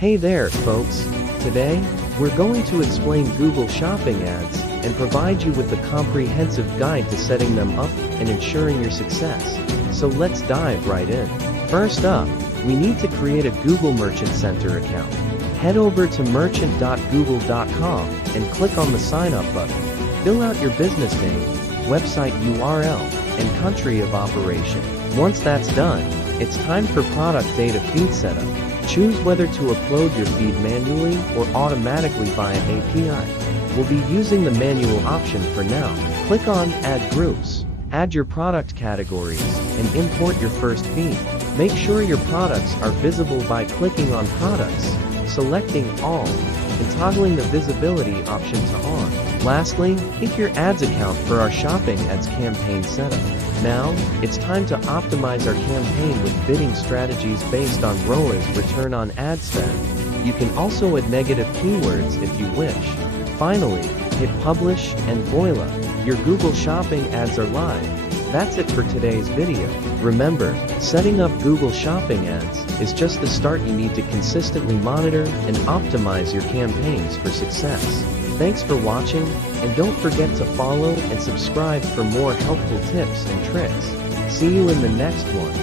Hey there, folks. Today, we're going to explain Google Shopping ads and provide you with a comprehensive guide to setting them up and ensuring your success. So let's dive right in. First up, we need to create a Google Merchant Center account. Head over to merchant.google.com and click on the Sign Up button. Fill out your business name, website URL, and country of operation. Once that's done, it's time for product data feed setup. Choose whether to upload your feed manually or automatically via API. We'll be using the manual option for now. Click on Add Groups. Add your product categories and import your first feed. Make sure your products are visible by clicking on Products, selecting All, and toggling the visibility option to On. Lastly, pick your ads account for our shopping ads campaign setup. Now, it's time to optimize our campaign with bidding strategies based on ROAS, return on ad spend. You can also add negative keywords if you wish. Finally, hit Publish and voila, your Google Shopping ads are live. That's it for today's video. Remember, setting up Google Shopping ads is just the start. You need to consistently monitor and optimize your campaigns for success. Thanks for watching, and don't forget to follow and subscribe for more helpful tips and tricks. See you in the next one.